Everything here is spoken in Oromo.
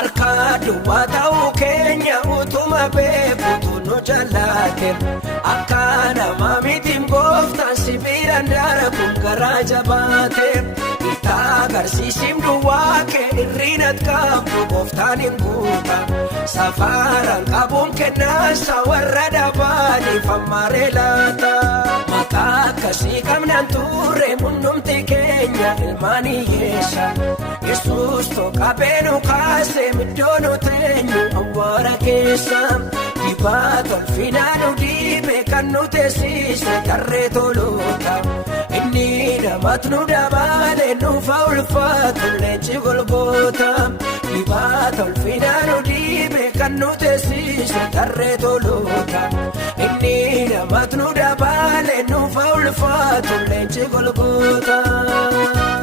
harka duwwaa ta'uu keenya utuma beekutu nu jallate akka nama mitiin gooftaan sibiilaan daarakuun garaa jabaate itti agarsiisim duwwaa kee irriinat qabdu gooftaan hin guuta safaraan qabuun kennaasa warra dhabaaniif ammaaree laata maqaa akkasii qabnaan turre munnumti keenya ilmaan hiyyeessa Yesuus tokkabee nu kaase middoo nu teenyu awwaara keessa dibaata ulfinaa nu dhiibe kan nu teessise tarree toloota inni namatti nu dabaale nuufa ulfaatu leenci golgoota dibaata ulfinaa nu dhiibe kan nu teessise tarree toloota inni namatti nu dabaale nuufa ulfaatu leenci golgoota.